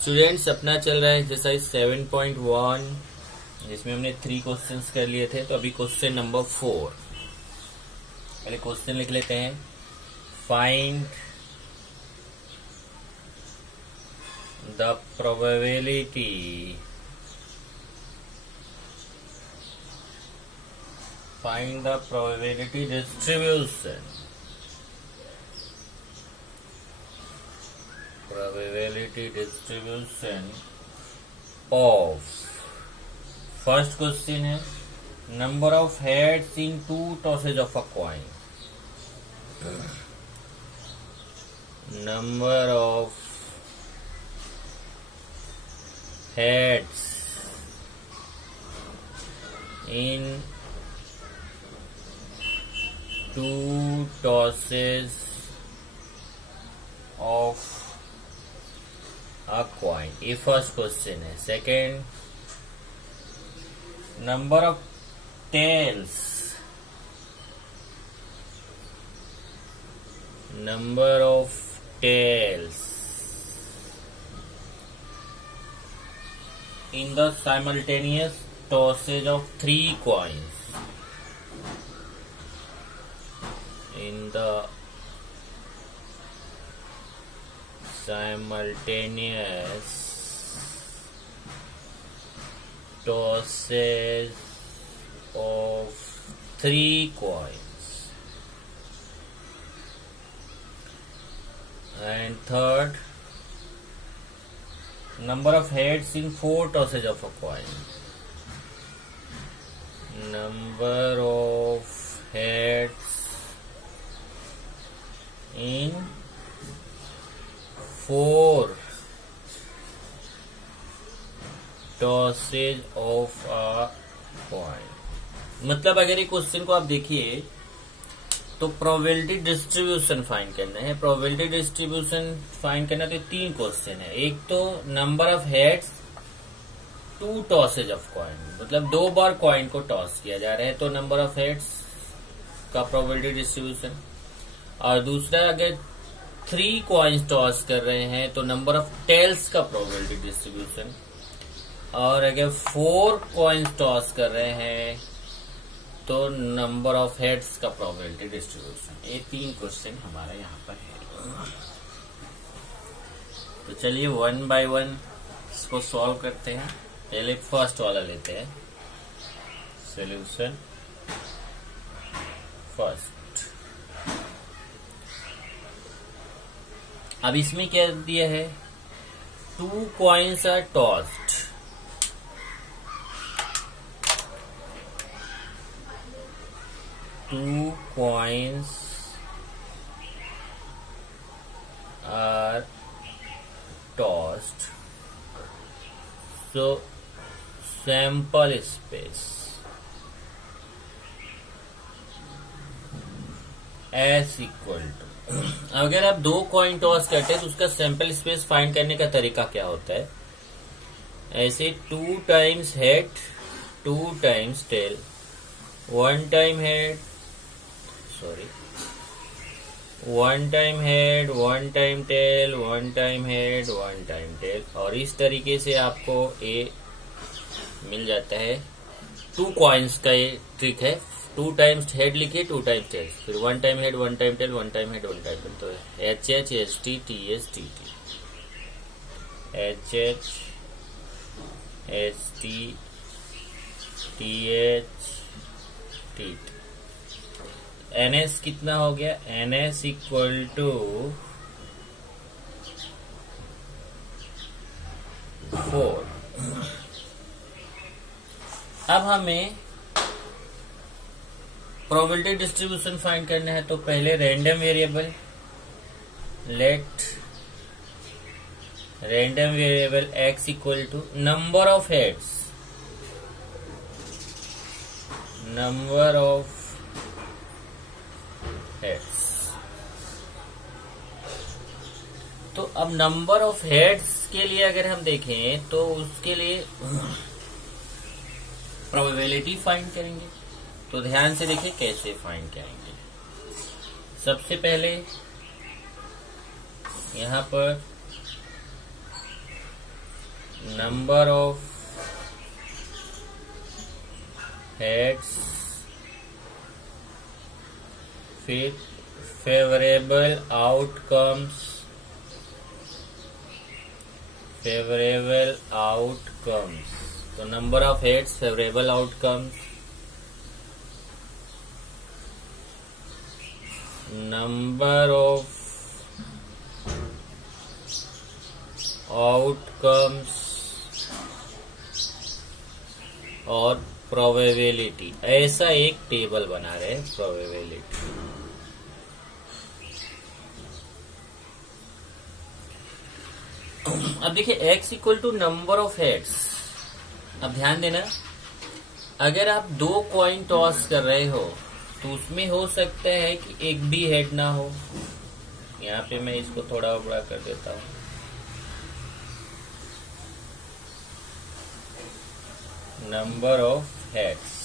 Students, अपना चल रहा है एक्सरसाइज 7.1 जिसमें हमने 3 क्वेश्चंस कर लिए थे। तो अभी क्वेश्चन नंबर 4। पहले क्वेश्चन लिख लेते हैं। Find the probability distribution of, first question है number of heads in 2 tosses of a coin. Number of heads in 2 tosses of a coin. ये फर्स्ट क्वेश्चन है। Second, number of tails in the simultaneous tossage of 3 coins. In the simultaneous tosses of 3 coins. And third, number of heads in 4 tosses of a coin. Number of heads in 4 tosses of a coin. मतलब अगर ये question को आप देखिए तो probability distribution find करना है। Probability distribution find करना तो 3 क्वेश्चन है। एक तो number of heads 2 tosses of coin, मतलब 2 बार कॉइन को टॉस किया जा रहा है तो नंबर ऑफ हेड्स का प्रोबेबिलिटी डिस्ट्रीब्यूशन। और दूसरा, अगर 3 कॉइन्स टॉस कर रहे हैं तो नंबर ऑफ टेल्स का प्रोबेबिलिटी डिस्ट्रीब्यूशन। और अगर 4 कॉइन्स टॉस कर रहे हैं तो नंबर ऑफ हेड्स का प्रोबेबिलिटी डिस्ट्रीब्यूशन। ये 3 क्वेश्चन हमारा यहाँ पर है। तो चलिए 1 बाय 1 इसको सॉल्व करते हैं। पहले फर्स्ट वाला लेते हैं, सॉल्यूशन फर्स्ट। अब इसमें क्या दिया है, 2 coins are tossed. Two coins are tossed. So sample space S equal to, अगर आप 2 कॉइन टॉस करते हैं तो उसका सैंपल स्पेस फाइंड करने का तरीका क्या होता है, ऐसे 2 times head 2 times tail, 1 time head 1 time head 1 time tail 1 time head 1 time tail. और इस तरीके से आपको ए मिल जाता है। 2 कॉइन्स का ये ट्रिक है। 2 टाइम्स हेड लिखे 2 टाइम्स टेल, फिर 1 time head 1 time tail 1 time head 1 time tail. तो HH ST TS TT HH ST TH TT। NS कितना हो गया, NS इक्वल टू 4। अब हमें प्रोबेबिलिटी डिस्ट्रीब्यूशन फाइंड करना है। तो पहले random variable, let random variable x equal to number of heads, number of heads. तो अब नंबर ऑफ हेड्स के लिए अगर हम देखें तो उसके लिए प्रोबेबिलिटी फाइंड करेंगे। तो ध्यान से देखिए कैसे फाइंड करेंगे। सबसे पहले यहां पर नंबर ऑफ हेड्स, फिर फेवरेबल आउटकम्स, तो number of heads, favourable outcomes, number of outcomes और प्रोबेबिलिटी, ऐसा एक टेबल बना रहे हैं प्रोबेबिलिटी। अब देखिए x equal to number of heads. अब ध्यान देना, अगर आप 2 कॉइन टॉस कर रहे हो तो उसमें हो सकता है कि एक भी हेड ना हो। यहाँ पे मैं इसको थोड़ा बड़ा कर देता हूं। नंबर ऑफ हेड्स,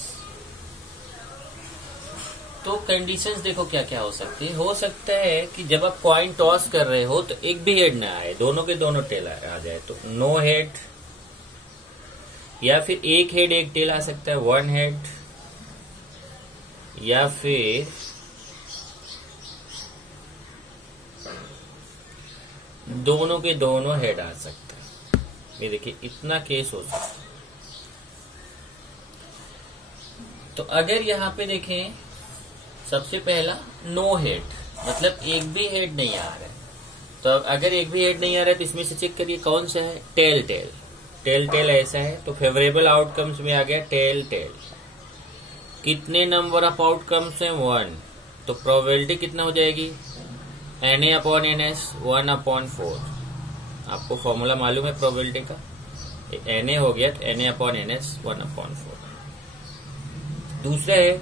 तो कंडीशंस देखो क्या क्या हो सकती है। हो सकता है कि जब आप कॉइन टॉस कर रहे हो तो एक भी हेड ना आए, दोनों के दोनों टेल आ जाए, तो नो हेड, या फिर एक हेड एक टेल आ सकता है, 1 हेड, या फिर दोनों के दोनों हेड आ सकता है। ये देखिए इतना केस हो सकता है। तो अगर यहाँ पे देखें, सबसे पहला नो हेड, मतलब एक भी हेड नहीं आ रहा है। तो अगर एक भी हेड नहीं आ रहा है तो इसमें से चेक करिए कौन सा है, टेल टेल, टेल टेल ऐसा है। तो फेवरेबल आउटकम्स में आ गया टेल टेल। कितने नंबर ऑफ आउटकम्स हैं, 1, तो प्रोबेबिलिटी कितना हो जाएगी, Na/Ns 1/4। आपको फॉर्मूला मालूम है प्रोबेबिलिटी का, Na हो गया Na/Ns 1/4। दूसरा है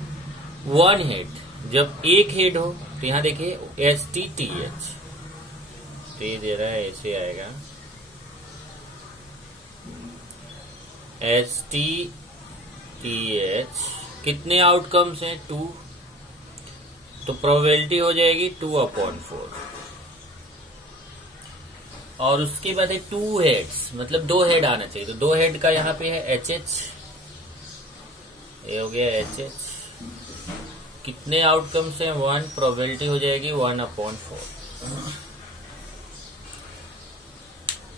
1 हेड, जब एक हेड हो तो यहां देखिए STTH, तो ये दे रहा है ऐसे आएगा STTH। कितने आउटकम्स हैं, 2, तो प्रोबेबिलिटी हो जाएगी 2/4। और उसके बाद है 2 हेड्स, मतलब 2 हेड आना चाहिए, तो 2 हेड का यहाँ पे है HH, ये हो गया HH। कितने आउटकम्स हैं, 1, प्रोबेबिलिटी हो जाएगी 1/4।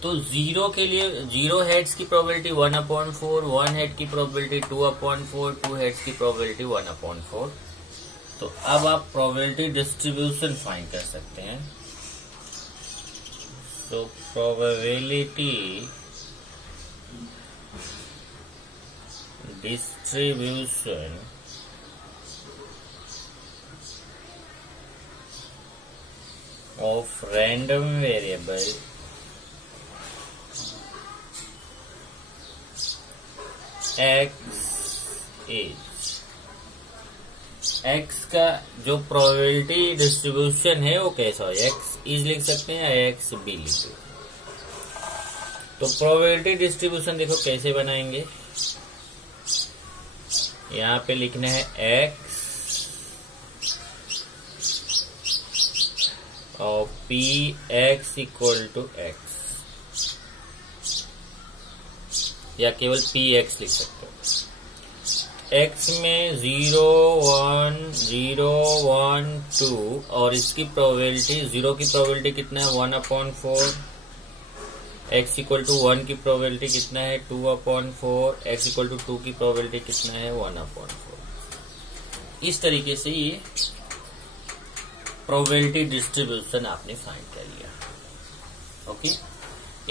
तो 0 के लिए 0 हेड्स की प्रोबेबिलिटी 1/4, 1 हेड की प्रोबेबिलिटी 2/4, 2 हेड्स की प्रोबेबिलिटी 1/4। तो अब आप प्रोबेबिलिटी डिस्ट्रीब्यूशन फाइंड कर सकते हैं। तो probability distribution of random variable x is, x का जो प्रोबेबिलिटी डिस्ट्रीब्यूशन है वो कैसा हो, x इज लिख सकते हैं या x b लिख सकते हैं। तो प्रोबेबिलिटी डिस्ट्रीब्यूशन देखो कैसे बनाएंगे, यहाँ पे लिखना है x और px इक्वल टू x, या केवल px लिख सकते हो। x में 0, 1, 0, 1, 2 और इसकी प्रोबेबिलिटी, 0 की प्रोबेबिलिटी कितना है 1/4, x इक्वल टू 1 की प्रोबेबिलिटी कितना है 2/4, x इक्वल टू 2 की प्रोबेबिलिटी कितना है 1/4। इस तरीके से ये प्रोबेबिलिटी डिस्ट्रीब्यूशन आपने फाइंड कर लिया। ओके,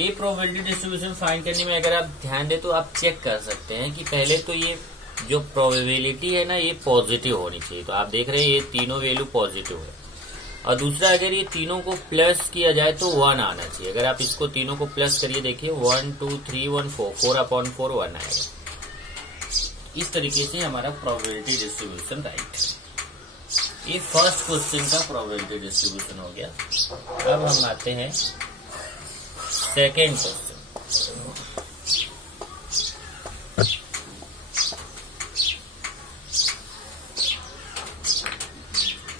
ये प्रोबेबिलिटी डिस्ट्रीब्यूशन फाइंड करने में अगर आप ध्यान दें तो आप चेक कर सकते हैं कि पहले तो ये जो प्रोबेबिलिटी है ना ये पॉजिटिव होनी चाहिए। तो आप देख रहे हैं ये तीनों वैल्यू पॉजिटिव है। और दूसरा, अगर ये तीनों को प्लस किया जाए तो 1 आना चाहिए। अगर आप इसको तीनों को प्लस करिए, देखिए 1, 2, 3, 1, 4, 4/4 1 आएगा। इस तरीके से हमारा प्रोबेबिलिटी डिस्ट्रीब्यूशन राइट है। ये फर्स्ट क्वेश्चन का प्रोबेबिलिटी डिस्ट्रीब्यूशन हो गया। अब हम आते हैं सेकेंड क्वेश्चन।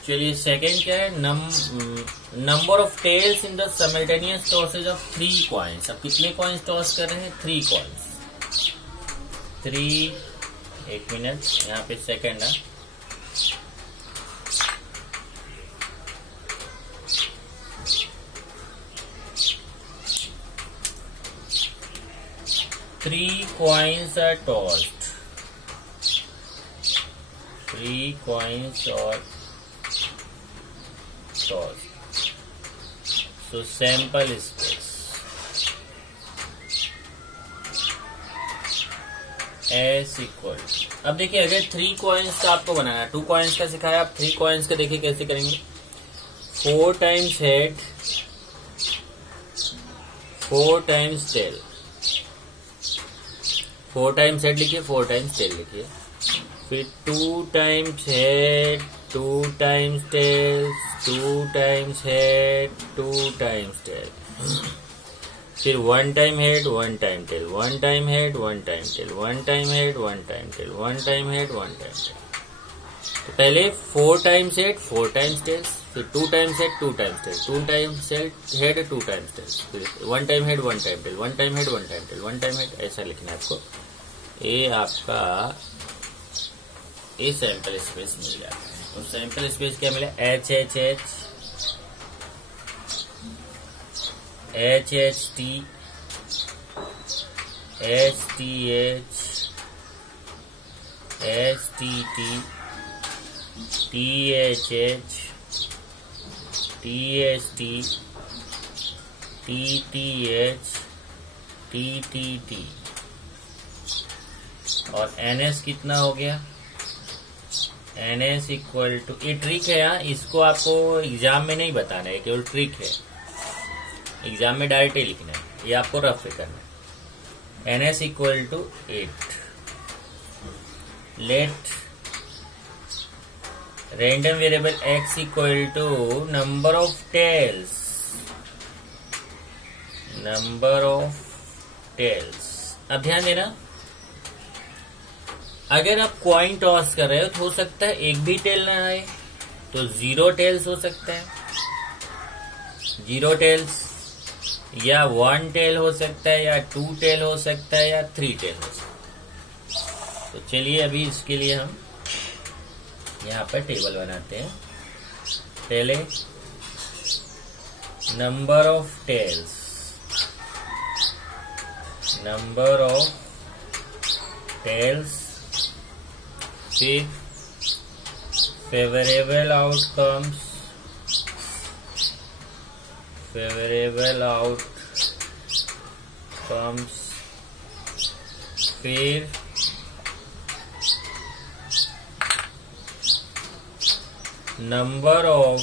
चलिए सेकेंड क्या है, number of tails in the simultaneous tosses of 3 coins. अब कितने कॉइन्स टॉस कर रहे हैं, 3 कॉइन्स। 3, एक मिनट यहाँ पे सेकेंड है, three coins are tossed. 3 coins are tossed. So sample space S equal। अब देखिए अगर 3 कॉइन्स का आपको बनाना है, 2 कॉइन्स का सिखाया, आप 3 कॉइन्स का देखिए कैसे करेंगे। 4 times head, 4 times tail, 4 times head लिखिए, 4 टाइम्स टेल लिखिए, फिर 2 times head, 2 times tail, 2 times head, 2 times tail, फिर 1 time head, 1 time tail, 1 time head, 1 time tail, 1 time head, 1 time tail, 1 time head, 1 time tail. तो पहले 4 times head, 4 times tail, फिर 2 times head, 2 times tail, 2 times head, 2 times tail, फिर 1 time head, 1 time tail, 1 time head, 1 time tail, 1 time head, ऐसा लिखना है आपको। ये आपका ये सैंपल स्पेस मिल जाता है। और सैंपल स्पेस क्या मिला, H H H, H H T, H T H, H T T, T H H, T H T, T T H, T T T, और NS कितना हो गया, NS इक्वल टू, ये ट्रिक है यहाँ, इसको आपको एग्जाम में नहीं बताना है, केवल ट्रिक है, एग्जाम में डायरेक्ट ही लिखना है, ये आपको रफ पे करना है। NS equal to 8, let random variable X equal to number of tails, number of tails. अब ध्यान देना, अगर आप कॉइन टॉस कर रहे हो तो हो सकता है एक भी टेल ना आए, तो 0 टेल्स हो सकता है, 0 टेल्स, या 1 टेल हो सकता है, या 2 टेल हो सकता है, या 3 टेल हो सकता है। तो चलिए अभी इसके लिए हम यहाँ पर टेबल बनाते हैं। पहले number of tails, number of tails, फिर फेवरेबल आउटकम्स, फेवरेबल आउटकम्स, फिर number of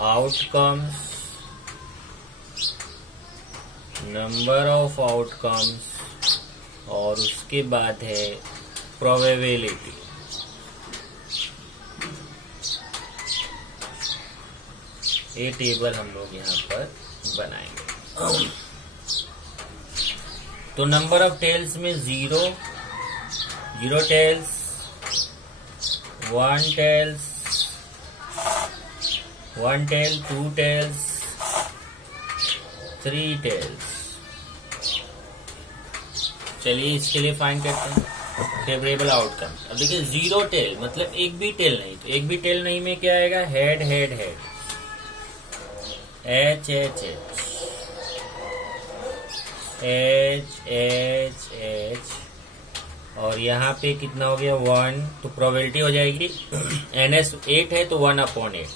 outcomes, number of outcomes, और उसके बाद है प्रोबेबिलिटी। ये टेबल हम लोग यहाँ पर बनाएंगे। तो नंबर ऑफ टेल्स में 0 tails, 1 tails, 1 tail, 2 tails, 3 tails. चलिए इसके लिए फाइंड करते हैं फेवरेबल आउटकम। अब देखिए 0 टेल मतलब एक भी टेल नहीं, तो एक भी टेल नहीं में क्या आएगा, head head head, H H H, H H H, और यहाँ पे कितना हो गया 1, तो प्रोबेबिलिटी हो जाएगी NS 8 है तो 1/8।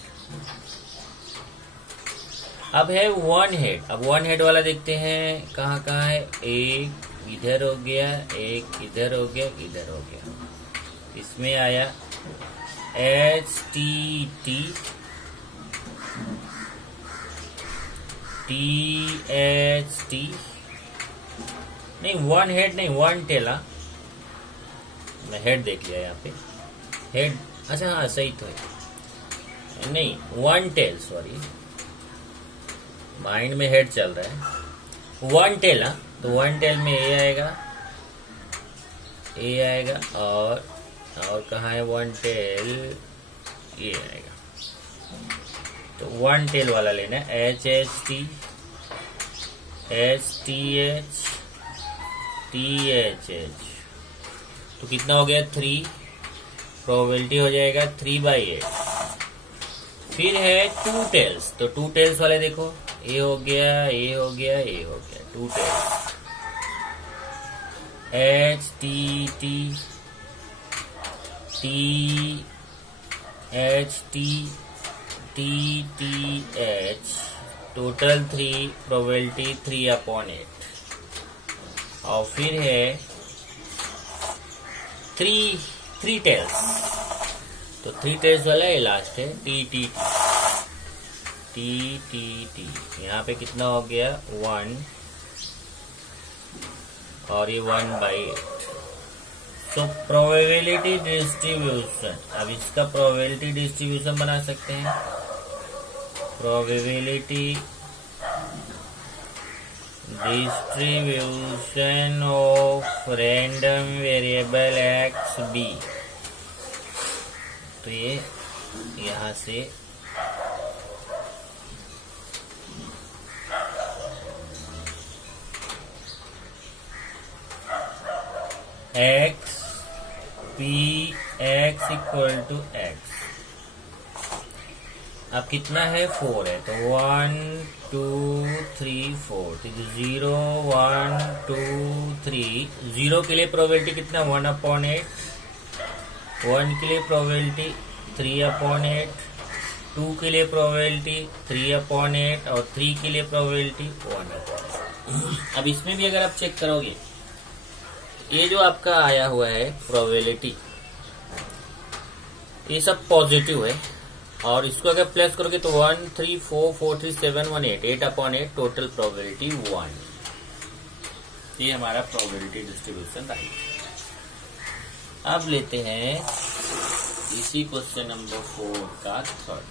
अब है 1 हेड, अब 1 हेड वाला देखते हैं कहाँ कहाँ है, एक इधर हो गया, एक इधर हो गया, इधर हो गया। इसमें आया H T T, T H T, नहीं 1 हेड नहीं 1 टेल, मैं हेड देख लिया यहाँ पे, हेड, अच्छा हाँ सही तो है, नहीं 1 टेल, सॉरी माइंड में हेड चल रहा है। 1 टेल, तो 1 टेल में ए आएगा और और कहाँ है वन टेल, ये आएगा। तो वन टेल वाला लेना है, H H T H H. तो कितना हो गया 3, प्रोबेबिलिटी हो जाएगा 3/8। फिर है टू टेल्स, तो टू टेल्स वाले देखो, ये हो गया, ये हो गया, ये हो गया, two tails, H T T T H T T T H, total 3, probability 3/8। और फिर है थ्री टेल्स, तो 3 टेल्स वाला ये लास्ट है, T T T T T. यहाँ पे कितना हो गया 1, और ये 1/8। तो प्रोबेबिलिटी डिस्ट्रीब्यूशन, अब इसका प्रोबेबिलिटी डिस्ट्रीब्यूशन बना सकते हैं। Probability distribution of random variable X be, तो ये यहां से X P X equal to X. अब कितना है 4 है, तो 1 2 3 4, 0 1 2 3। 0 के लिए प्रोबेबिलिटी कितना 1/8, 1 के लिए प्रोबेबिलिटी 3/8, 2 के लिए प्रोबेबिलिटी 3/8 और 3 के लिए प्रोबेबिलिटी 1/8। अब इसमें भी अगर आप चेक करोगे, ये जो आपका आया हुआ है प्रोबेबिलिटी, ये सब पॉजिटिव है, और इसको अगर प्लस करोगे तो 1 3 4 4 3 7 1 8, 8/8, टोटल प्रोबेबिलिटी 1। ये हमारा प्रोबेबिलिटी डिस्ट्रीब्यूशन राइट है। अब लेते हैं इसी क्वेश्चन नंबर 4 का थर्ड।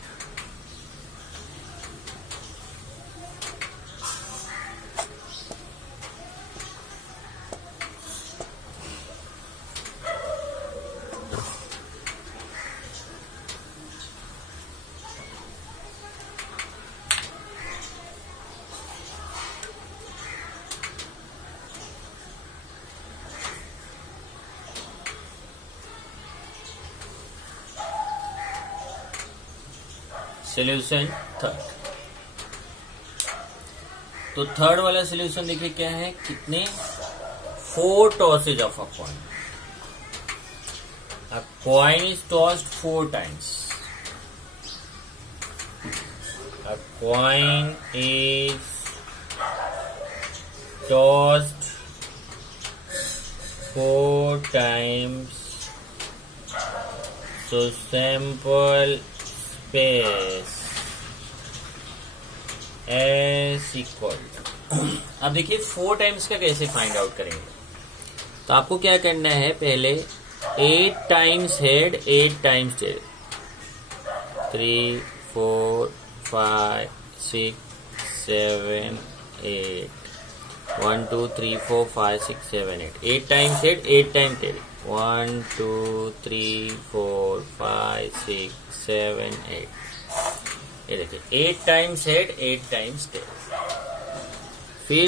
Solution third. तो थर्ड वाला सोल्यूशन देखिए क्या है, कितने 4 tosses of a coin. A coin is tossed 4 times. A coin is tossed 4 times, so sample space S equal. अब देखिए 4 टाइम्स का कैसे फाइंड आउट करेंगे। तो आपको क्या करना है, पहले 8 times head 8 times tell, 3 4 5 6 7 8, 1 2 3 4 5 6 7 8, 8 times head 8 time tail, 1 2 3 4 5 6 7 8। ये देखिए 8 टाइम्स हेड 8 टाइम्स टेल। फिर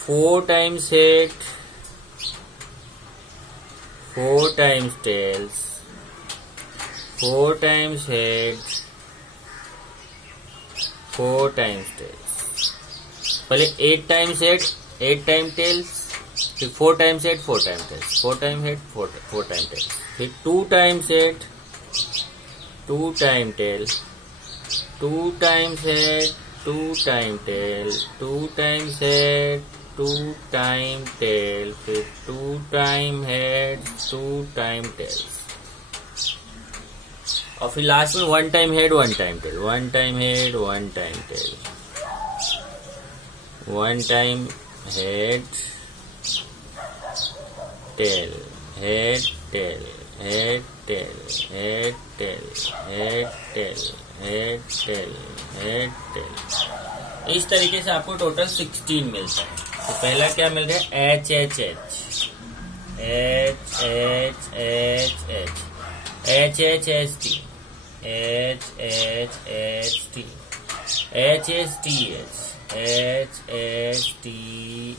4 times head 4 times tails, 4 times head 4 times tails. पहले 8 टाइम्स हेड 8 टाइम टेल्स, फिर 4 times head 4 time tails, 4 time head 4 time tails, फिर 2 times head 2 time tail, 2 times head 2 time tail, 2 times head 2 time tail, फिर 2 time head 2 time tail, और फिर last में 1 time head 1 time tail, 1 time head 1 time tail, 1 time head tail, head tail, head tail, head tail, head tail, head tail, head tail. इस तरीके से आपको total 16 मिलता है। तो पहला क्या मिल गया, H H H, H H H H H H S T H H H T H S T H H S T H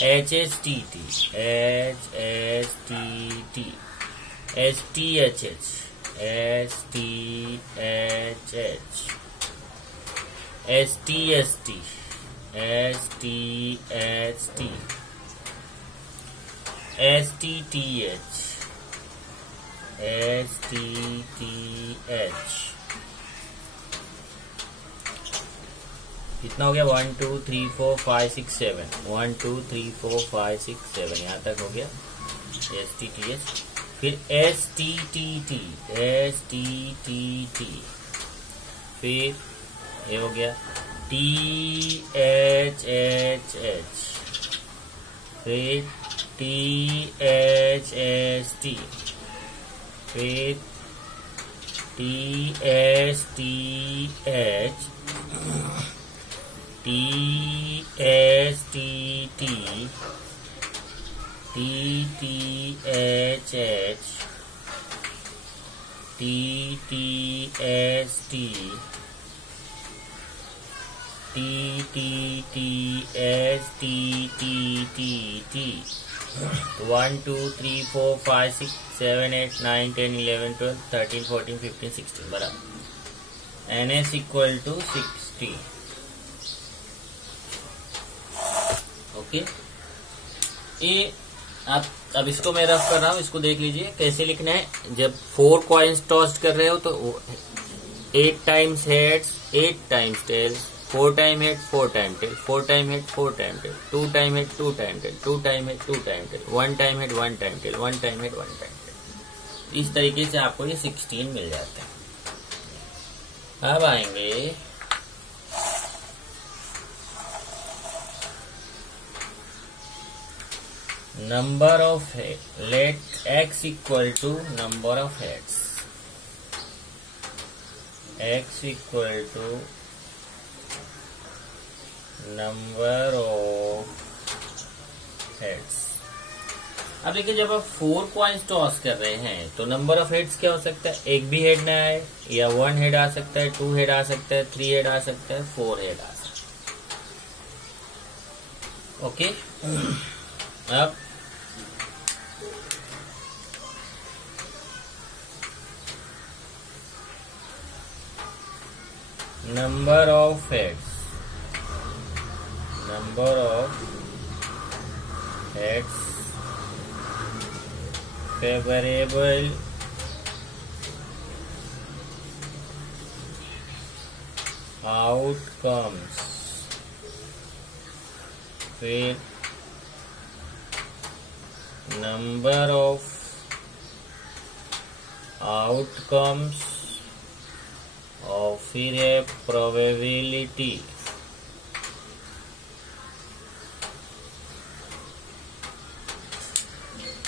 H S T T H S T T S T H H S T H H S T S T S T S T S T T H S T T H कितना हो गया 1 2 3 4 5 6 7 1 2 3 4 5 6 7 यहाँ तक हो गया S T T H फिर S T T T S T T T फिर ये हो गया T H H H फिर T H S T फिर T S T H T S T T T T H H T T S T T T T S T T T T 1 2 3 4 5 6 7 8 9 10 11 12 13 14 15 16 बराबर NS equal to 60 okay. ये आप अब इसको मैं rough कर रहा हूँ, इसको देख लीजिए कैसे लिखना है। जब 4 कॉइन्स टॉस कर रहे हो तो 8 times heads 8 times tails 4 time head 4 time tail 4 time head 4 time tail 2 time head 2 time tail 2 time head 2 time tail 1 time head 1 time tail 1 time head 1 time tail. इस तरीके से आपको ये 16 मिल जाते हैं। अब आएंगे number of head. Let x equal to number of heads. X equal to number of heads. अब देखिए जब आप 4 कॉइन्स टॉस कर रहे हैं तो नंबर ऑफ हेड्स क्या हो सकता है, एक भी हेड ना आए या 1 हेड आ सकता है, 2 हेड आ सकता है, 3 हेड आ सकता है, 4 हेड आ सकता है। ओके अब number of heads favorable outcomes फिर number of outcomes और फिर है प्रोबेबिलिटी।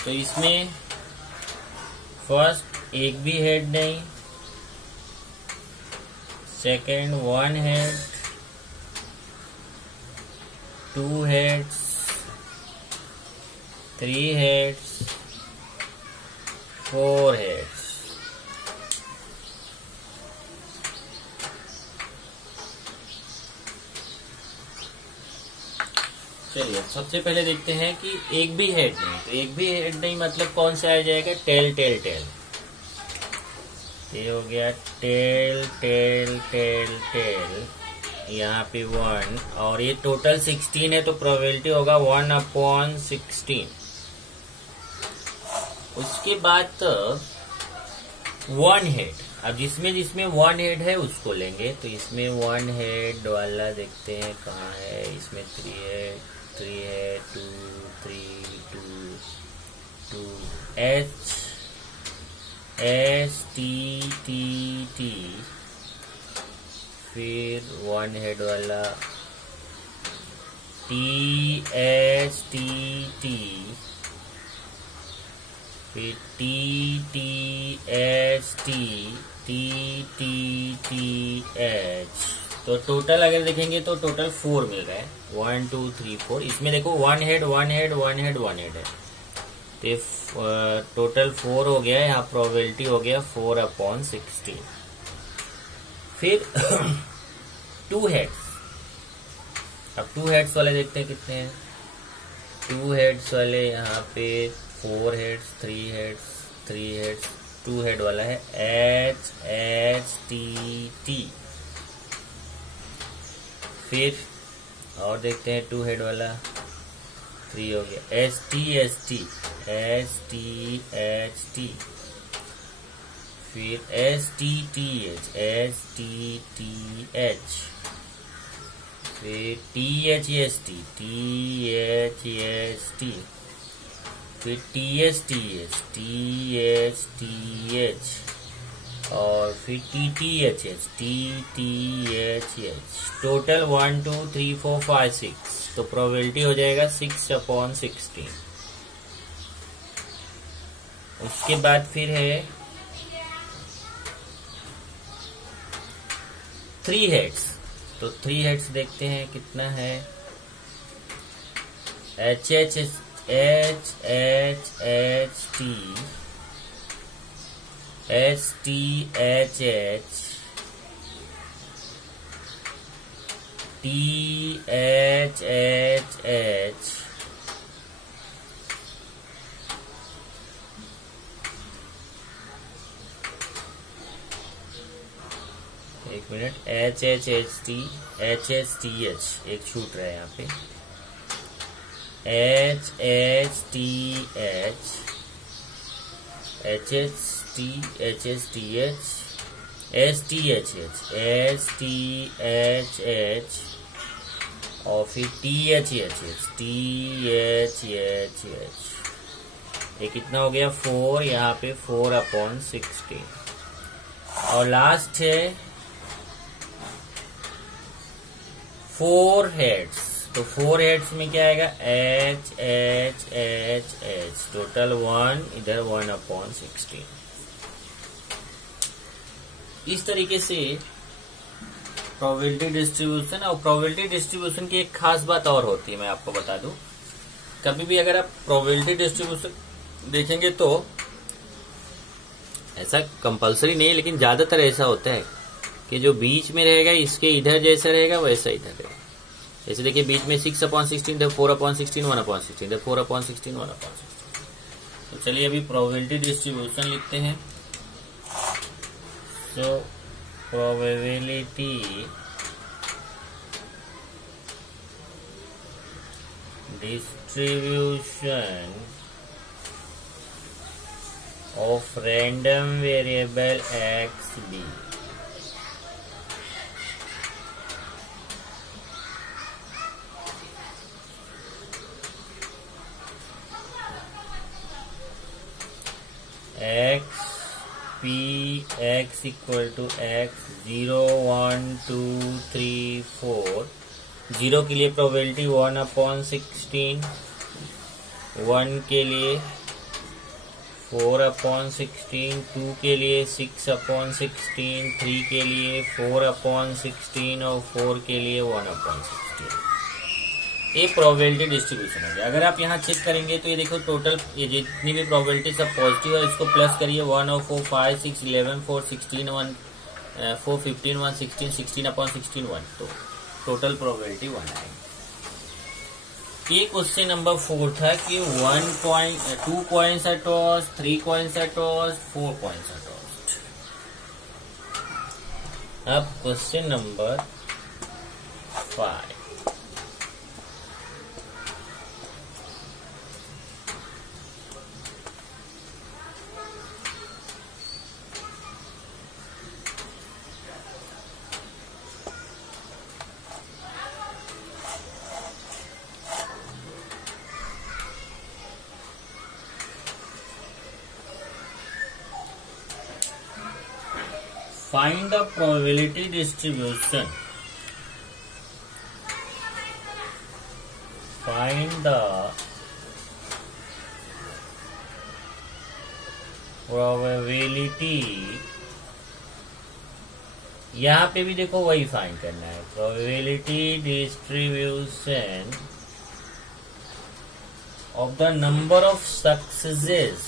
तो इसमें फर्स्ट एक भी हेड नहीं, second 1 head, 2 heads, 3 heads, 4 heads. चलिए सबसे पहले देखते हैं कि एक भी हेड नहीं, तो एक भी हेड नहीं मतलब कौन सा आ जाएगा, टेल टेल टेल। ये हो गया टेल टेल टेल टेल, यहाँ पे 1 और ये टोटल 16 है तो प्रोबेबिलिटी होगा 1/16। उसके बाद 1 हेड, अब जिसमें 1 हेड है उसको लेंगे। तो इसमें 1 हेड वाला देखते हैं कहाँ है, इसमें 3 है 2 3 2 2 H S T T T फिर 1 हेड वाला T S T T फिर T T S T T T T H। तो टोटल अगर देखेंगे तो टोटल 4 मिल रहा है, 1 2 3 4। इसमें देखो 1 हेड 1 हेड 1 हेड 1 हेड है, तो टोटल 4 हो गया, यहाँ प्रोबेबिलिटी हो गया 4/16। फिर 2 हेड्स। अब 2 हेड्स वाले देखते हैं कितने हैं। 2 हेड्स वाले यहाँ पे 4 हेड्स, 3 हेड्स, 3 हेड्स, 2 हेड वाला है HHTT। फिर और देखते हैं 2 हेड वाला 3 हो गया STHT। फिर STTH। फिर THST। फिर TSTH। और फिर TTHH। टोटल 1 2 3 4 5 6। तो प्रोबेबिलिटी हो जाएगा 6/16। उसके बाद फिर है 3 हेड्स। तो 3 हेड्स देखते हैं कितना है। HHHHT। STHH। THHH। एक मिनट, HHTH एक छूट रहा है यहाँ पे। HHTH, STHH, और फिर THHH। ये कितना हो गया 4, यहाँ पे 4/16। और लास्ट है 4 हेड्स। तो 4 हेड्स में क्या आएगा HHHH। टोटल 1, इधर 1/16। इस तरीके से प्रोबेबिलिटी डिस्ट्रीब्यूशन। और प्रोबेबिलिटी डिस्ट्रीब्यूशन की एक खास बात और होती है, मैं आपको बता दूं। कभी भी अगर आप प्रोबेबिलिटी डिस्ट्रीब्यूशन देखेंगे तो ऐसा कंपलसरी नहीं है, लेकिन ज्यादातर ऐसा होता है कि जो बीच में रहेगा इसके इधर जैसा रहेगा वैसा इधर रहेगा। जैसे देखिए बीच में 6/16, तो 4/16, 1/16, तो 4/16, 1/16। तो चलिए अभी प्रोबेबिलिटी डिस्ट्रीब्यूशन लिखते हैं। So probability distribution of random variable XB X equal to X 0 1 2 3 4। 0 के लिए प्रोबेबिलिटी 1/16, 1 के लिए 4/16, 2 के लिए 6/16, 3 के लिए 4/16 और 4 के लिए 1/16। ये प्रोबेबिलिटी डिस्ट्रीब्यूशन हो गया। अगर आप यहाँ चेक करेंगे तो ये देखो टोटल ये जितनी भी प्रोबेबिलिटी सब पॉजिटिव है, इसको प्लस करिए 1 और 4 5 6 11 4 16 1 4 15 1 16 16/16 1। तो टोटल प्रोबेबिलिटी 1 आएगी। ये क्वेश्चन नंबर 4 था कि 2 coins are tossed, 3 coins are tossed, 4 coins are tossed. अब question number 5। Find the probability distribution. Find the probability। यहाँ पे भी देखो वही फाइंड करना है। probability distribution of the number of successes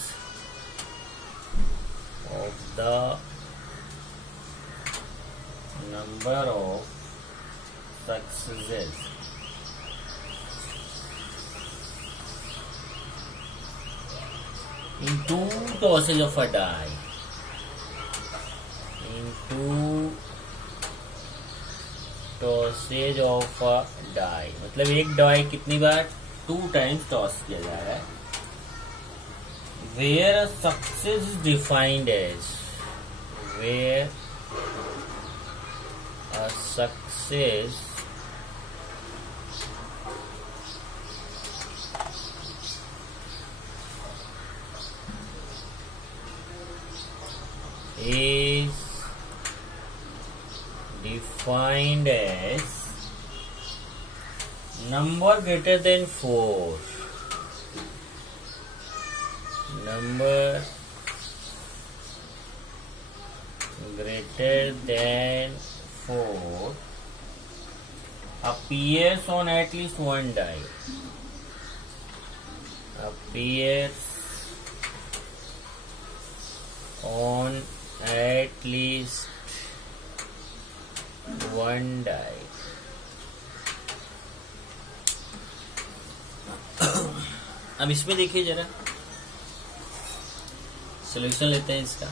in two tosses of a die. Tosses of a die, मतलब एक डाई कितनी बार 2 टाइम्स टॉस किया जा रहा है. Where success is defined as, where a success is defined as number greater than 4. Number greater than 4 appears on at least one die. Appears on at least one die. अब इसमें देखिए जरा, solution लेते हैं इसका.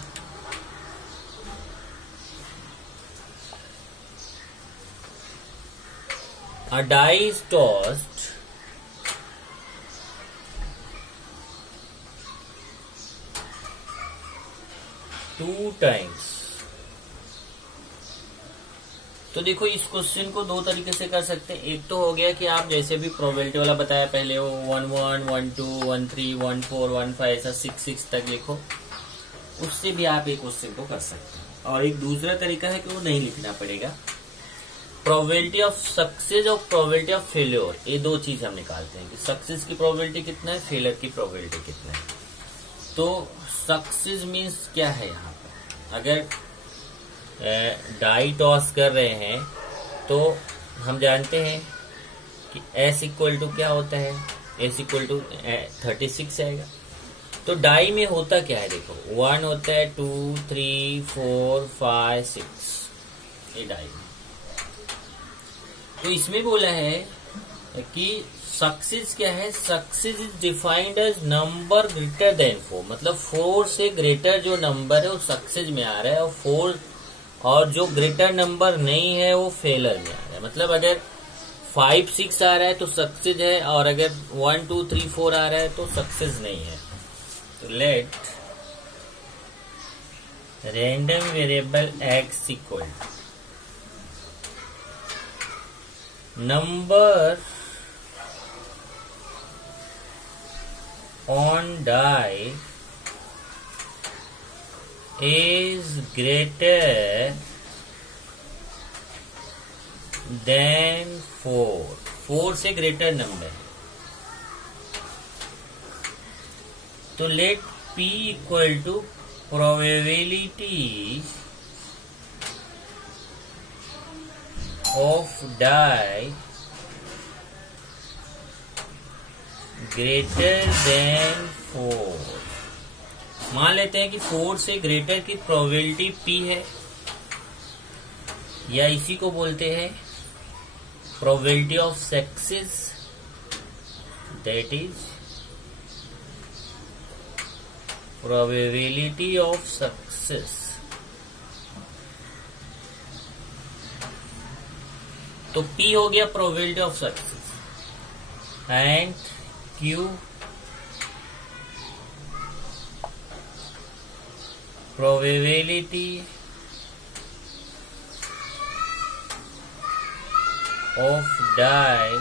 A die is tossed two times. तो देखो इस क्वेश्चन को दो तरीके से कर सकते हैं. एक तो हो गया कि आप जैसे भी प्रोबेबिलिटी वाला बताया पहले, वो 1-1, 1-2, 1-3, 1-4, 1-5 ऐसा 6-6 तक लिखो, उससे भी आप एक क्वेश्चन को कर सकते हैं. और एक दूसरा तरीका है कि वो नहीं लिखना पड़ेगा. प्रोबेबिलिटी ऑफ सक्सेस और प्रोबेबिलिटी ऑफ फेलियर, ये दो चीज हम निकालते हैं कि सक्सेस की प्रोबेबिलिटी कितना है, फेलियर की प्रोबेबिलिटी कितना है. तो सक्सेस मीन्स क्या है यहाँ पर, अगर डाई टॉस कर रहे हैं तो हम जानते हैं कि S इक्वल टू क्या होता है, S इक्वल टू 36 आएगा. तो डाई में होता क्या है, देखो 1 होता है, 2, 3, 4, 5, 6, ये डाई में. तो इसमें बोला है कि सक्सेस क्या है, success is defined as number greater than 4, मतलब 4 से ग्रेटर जो नंबर है वो सक्सेस में आ रहा है, और 4 और जो ग्रेटर नंबर नहीं है वो फेलर में आ रहा है. मतलब अगर 5, 6 आ रहा है तो सक्सेस है, और अगर 1, 2, 3, 4 आ रहा है तो सक्सेस नहीं है. तो let random variable x equal number on die is greater than 4. 4 से ग्रेटर नंबर है. तो let P equal to probability of die greater than 4. मान लेते हैं कि 4 से ग्रेटर की प्रोबेबिलिटी P है, या इसी को बोलते हैं probability of success, that is probability of success. तो P हो गया probability of success, and Q probability of die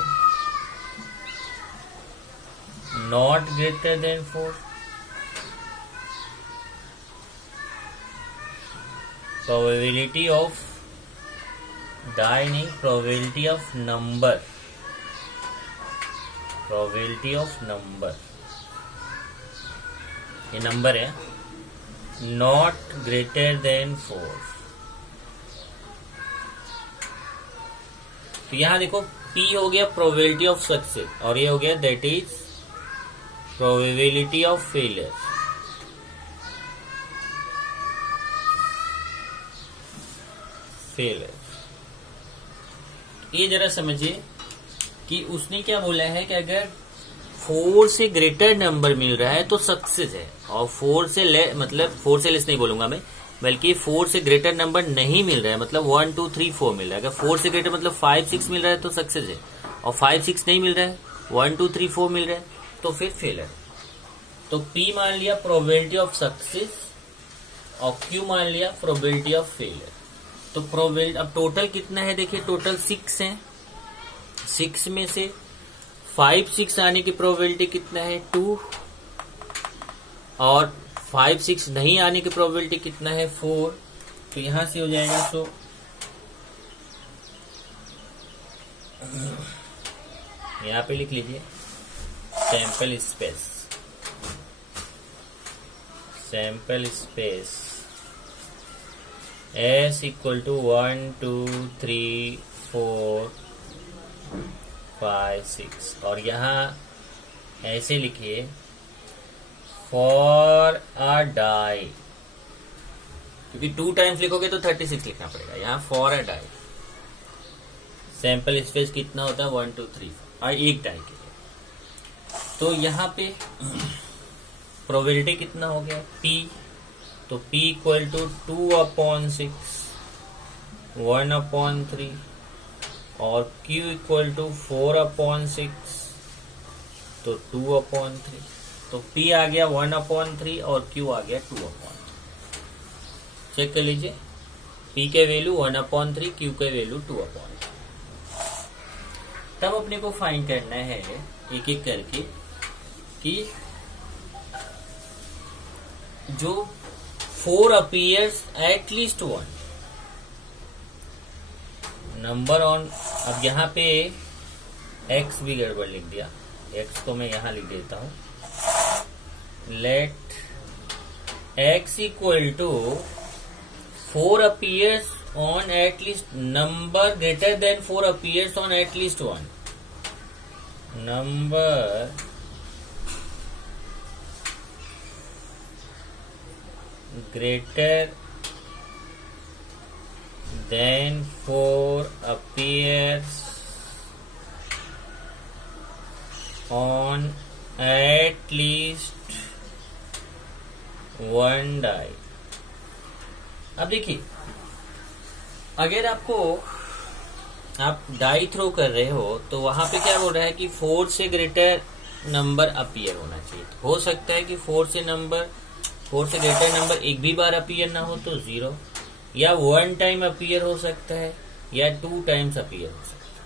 not greater than 4. Probability of die नहीं, probability of number, probability of number, ये नंबर है, नॉट ग्रेटर देन 4. तो यहां देखो P हो गया प्रोबेबिलिटी ऑफ सक्सेस, और ये हो गया that is probability of failure, ये जरा समझिए कि उसने क्या बोला है कि अगर 4 से ग्रेटर नंबर मिल रहा है तो सक्सेस है, और 4 से मतलब 4 से लेस नहीं बोलूंगा मैं, बल्कि 4 से ग्रेटर नंबर नहीं मिल रहा है मतलब 1 2 3 4 मिल रहा है। अगर 4 से ग्रेटर मतलब 5 6 मिल रहा है तो सक्सेस है, और 5 6 नहीं मिल रहा है, 1 2 3 4 मिल रहा है तो फिर फेलर। तो P मान लिया प्रोबेबिलिटी ऑफ सक्सेस और Q मान लिया प्रोबेबिलिटी ऑफ फेलियर। तो प्रोबेबिलिटी अब टोटल कितना है देखिए, टोटल 6 है। 6 में से 5 6 आने की प्रोबेबिलिटी कितना है 2, और 5 6 नहीं आने की प्रोबेबिलिटी कितना है 4। तो यहां से हो जाएगा, तो यहां पे लिख लीजिए sample space S equal to 1 2 3 4 5 6, और यहां ऐसे लिखिए फॉर अ डाई, क्योंकि 2 टाइम्स लिखोगे तो 36 लिखना पड़ेगा। यहां for a die sample space कितना होता है 1 2 3 और एक डाई के लिए। तो यहां पे प्रोबेबिलिटी कितना हो गया P, तो P इक्वल टू 2/6 1/3 और Q इक्वल टू 4/6 तो 2/3। तो P आ गया 1/3 और Q आ गया 2/3। चेक कर लीजिए, P के वैल्यू 1/3, Q के वैल्यू 2/3। तब अपने को फाइंड करना है एक एक करके कि जो 4 appears at least 1 number on. अब यहां पे x भी गड़बड़ लिख दिया, x को मैं यहां लिख देता हूं, let x equal to 4 appears on at least number greater than 4 appears on at least 1 number greater than 4 appears on at least 1 die। अब देखिए, अगर आप डाई थ्रो कर रहे हो तो वहां पे क्या बोल रहा है कि 4 से ग्रेटर नंबर अपीयर होना चाहिए। तो हो सकता है कि 4 से ग्रेटर नंबर एक भी बार अपीयर ना हो तो 0, या 1 टाइम अपीयर हो सकता है, या 2 टाइम्स अपीयर हो सकता है।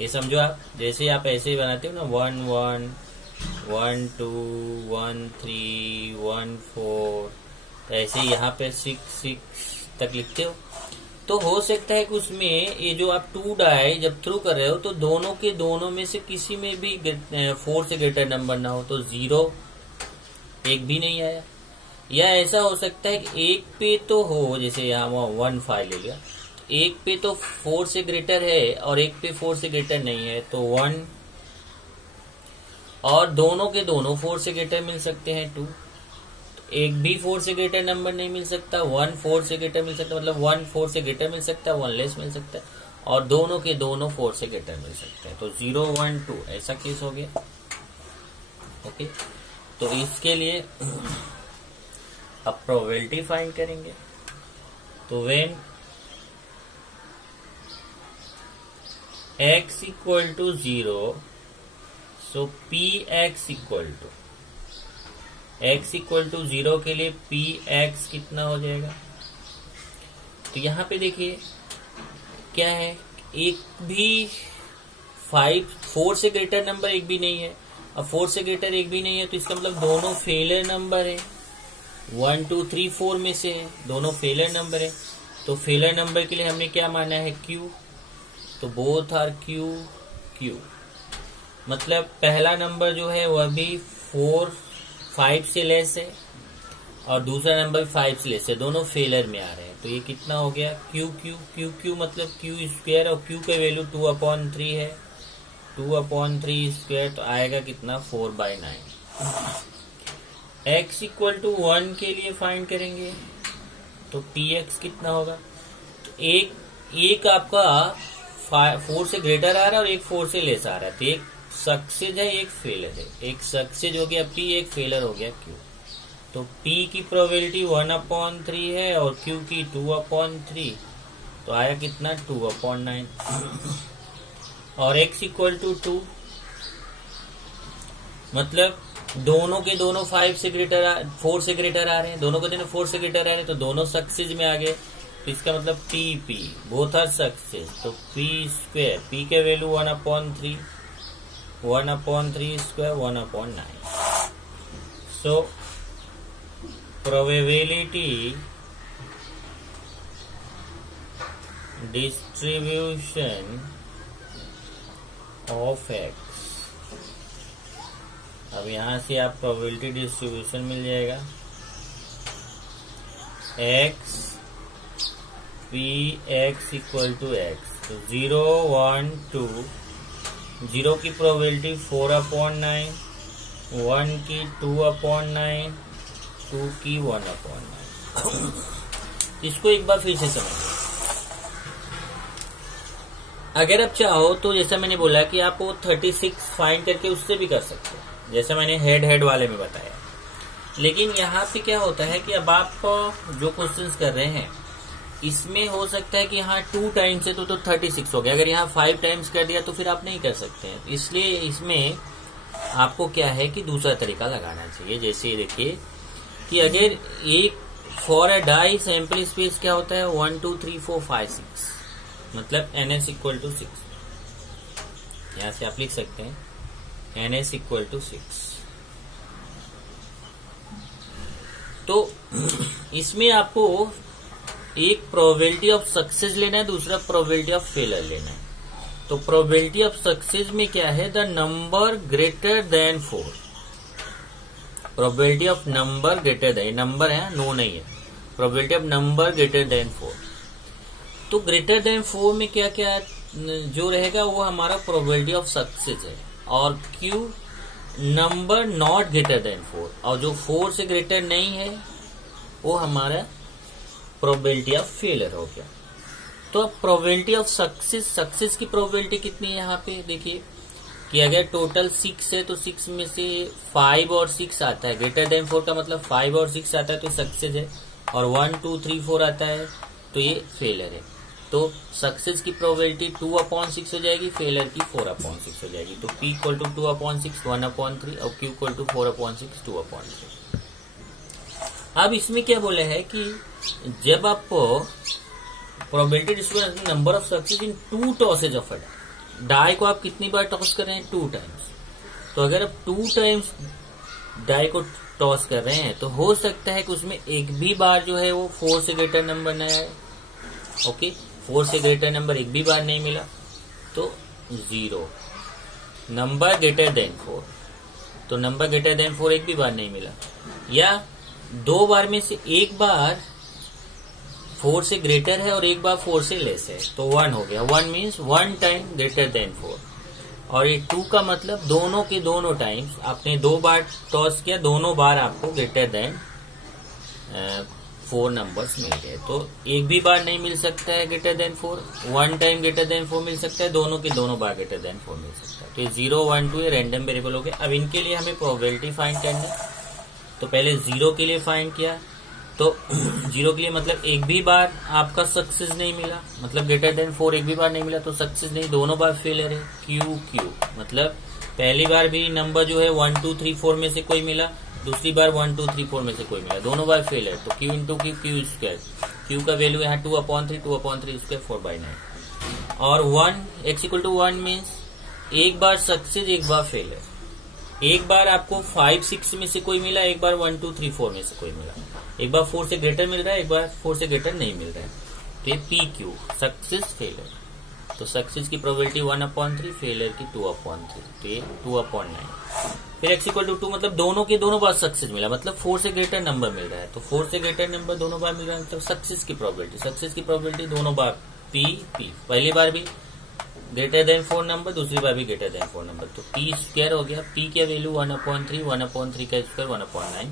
ये समझो आप, जैसे आप ऐसे ही बनाते हो ना 1 1 1 2 1 3 1 4, ऐसे यहाँ पे 6 6 तक लिखते हो। तो हो सकता है कि उसमें ये जो आप 2 डाई जब थ्रू कर रहे हो तो दोनों में से किसी में भी 4 से ग्रेटर नंबर ना हो, तो 0 एक भी नहीं आया। या ऐसा हो सकता है कि एक पे तो हो, जैसे यहाँ 1 5 ले लिया, एक पे तो 4 से ग्रेटर है और एक पे 4 से ग्रेटर नहीं है तो 1, और दोनों के दोनों 4 से ग्रेटर मिल सकते हैं 2। एक भी 4 से ग्रेटर नंबर नहीं मिल सकता, 1 4 से ग्रेटर मिल सकता, मतलब 1 4 से ग्रेटर मिल सकता है, 1 लेस मिल सकता है, और दोनों के दोनों 4 से ग्रेटर मिल सकते हैं। तो 0 1 2 ऐसा केस हो गया। ओके, तो इसके लिए अब प्रोबेबिलिटी फाइंड करेंगे। तो when x equal to 0, so px equal to x equal to 0 के लिए px कितना हो जाएगा। तो यहां पे देखिए क्या है, एक भी 4 से ग्रेटर नंबर एक भी नहीं है। अब 4 से ग्रेटर एक भी नहीं है तो इसका मतलब दोनों फेलियर नंबर है, 1 2 3 4 में से है, दोनों फेलियर नंबर है। तो फेलियर नंबर के लिए हमने क्या माना है Q, तो बोथ आर Q। मतलब पहला नंबर जो है वह भी 5 से लेस है और दूसरा नंबर 5 से लेस है, दोनों फेलियर में आ रहे हैं। तो ये कितना हो गया Q मतलब Q स्क्वायर, और Q का वैल्यू 2/3 है, 2/3 स्क्वायर, तो आएगा कितना 4/9। x इक्वल टू 1 के लिए फाइंड करेंगे तो px कितना होगा। तो एक आपका 4 से ग्रेटर आ रहा है और एक 4 से लेस आ रहा है, तो एक सक्सेस है एक फेलर है। एक सक्सेस हो गया p, एक फेलर हो गया q। तो p की प्रोबेबिलिटी 1/3 है और q की 2/3, तो आया कितना 2/9। और x इक्वल टू 2, मतलब दोनों के दोनों 4 से ग्रेटर आ रहे हैं, दोनों के दोनों 4 से ग्रेटर आ रहे हैं, तो दोनों सक्सेस में आ गए। तो इसका मतलब p बोथ आर सक्सेस, तो p स्क्वायर, p के value 1/3 square 1/9। So probability distribution of x, अब यहां से आप प्रोबेबिलिटी डिस्ट्रीब्यूशन मिल जाएगा x px equal to x। तो 0 1 2, 0 की प्रोबेबिलिटी 4/9, 1 की 2/9, 2 की 1/9। इसको एक बार फिर से समझिए। अगर आप चाहो तो जैसा मैंने बोला कि आप वो 36 फाइंड करके उससे भी कर सकते हो, जैसा मैंने हेड वाले में बताया। लेकिन यहाँ पे क्या होता है कि अब आप जो क्वेश्चंस कर रहे हैं इसमें हो सकता है कि यहाँ 2 टाइम्स है तो 36 हो गया, अगर यहाँ 5 टाइम्स कर दिया तो फिर आप नहीं कर सकते हैं। इसलिए इसमें आपको क्या है कि दूसरा तरीका लगाना चाहिए। जैसे देखिए कि अगर एक for a die sample space क्या होता है 1 2 3 4 5 6, मतलब ns इक्वल टू 6, यहां से आप लिख सकते हैं ns इक्वल टू 6। तो इसमें आपको एक प्रोबेबिलिटी ऑफ सक्सेस लेना है, दूसरा प्रोबेबिलिटी ऑफ फेलर लेना है। तो प्रोबेबिलिटी ऑफ सक्सेस में क्या है, the number greater than 4। Probability of number greater then, number है नो नहीं है, probability of number greater than 4। तो ग्रेटर देन 4 में क्या क्या जो रहेगा वो हमारा प्रोबेबिलिटी ऑफ सक्सेस है, और Q number not greater than 4, और जो 4 से ग्रेटर नहीं है वो हमारा प्रोबेबिलिटी ऑफ फेलियर हो गया। तो अब प्रोबेबिलिटी ऑफ सक्सेस की प्रोबेबिलिटी कितनी है यहाँ पे देखिए कि अगर टोटल 6 है तो 6 में से 5 और 6 आता है, ग्रेटर देन 4 का मतलब 5 और 6 आता है तो सक्सेस है, और 1 2 3 4 आता है तो ये फेलियर है। तो सक्सेस की प्रोबेबिलिटी 2/6 हो जाएगी, फेलियर की 4/6 हो जाएगी। तो p इक्वल टू 2/6 1/3 और q इक्वल टू 4/6 2/3। अब इसमें क्या बोले है कि जब आप probability distribution number of success in 2 tosses of a die को आप कितनी बार टॉस कर रहे हैं 2 टाइम्स। तो अगर आप 2 टाइम्स डाई को टॉस कर रहे हैं तो हो सकता है कि उसमें एक भी बार जो है वो 4 से ग्रेटर नंबर न आए। ओके, 4 से ग्रेटर नंबर एक भी बार नहीं मिला तो 0। नंबर ग्रेटर देन 4, तो नंबर ग्रेटर देन 4 एक भी बार नहीं मिला, या 2 बार में से एक बार 4 से ग्रेटर है और एक बार 4 से लेस है तो 1 हो गया। 1 मीन्स 1 टाइम ग्रेटर देन 4, और ये 2 का मतलब दोनों के दोनों टाइम्स आपने 2 बार टॉस किया, दोनों बार आपको ग्रेटर देन 4 नंबर्स मिल गए। तो एक भी बार नहीं मिल सकता है greater than 4, 1 time greater than 4 मिल सकता है, दोनों के दोनों बार ग्रेटर देन 4 मिल सकता है। तो ये 0 1 2 ये रैंडम वेरिएबल हो गए। अब इनके लिए हमें प्रोबेबिलिटी फाइंड करनी, तो पहले 0 के लिए फाइंड किया, तो 0 के लिए मतलब एक भी बार आपका सक्सेस नहीं मिला, मतलब ग्रेटर देन 4 एक भी बार नहीं मिला तो सक्सेस नहीं, दोनों बार फेलियर है। क्यू मतलब पहली बार भी नंबर जो है 1 2 3 4 में से कोई मिला, दूसरी बार 1 2 3 4 में से कोई मिला, दोनों बार फेलियर। तो Q into Q square, Q का वैल्यू यहाँ 2/3 2/3 स्क्वायर 4/9, और 1 x इक्वल टू 1 मीन्स एक बार सक्सेस एक बार फेलियर। एक बार आपको 5 6 में से कोई मिला, एक बार 1 2 3 4 में से कोई मिला, एक बार 4 से ग्रेटर मिल रहा है, एक बार 4 से ग्रेटर नहीं मिल रहा है। तो ये PQ सक्सेस फेलियर, तो सक्सेस की प्रोबेबिलिटी 1/3, फेलियर की 2/3, तो ये 2/9। फिर x इक्वल टू 2 मतलब दोनों के दोनों बार सक्सेस मिला, मतलब 4 से ग्रेटर नंबर मिल रहा है, तो 4 से ग्रेटर नंबर दोनों बार मिल रहा है मतलब सक्सेस की प्रोबेबिलिटी दोनों बार P पहली बार भी ग्रेटर देन 4 नंबर, दूसरी बार भी ग्रेटर देन 4 नंबर। तो पी स्क्वायर हो गया, पी की वैल्यू 1/3, 1/3 का स्क्वायर 1/9।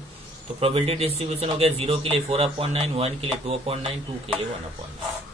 तो प्रोबेबिलिटी डिस्ट्रीब्यूशन हो गया 0 के लिए 4/9, 1 के लिए 2/9, 2 के लिए 1/9।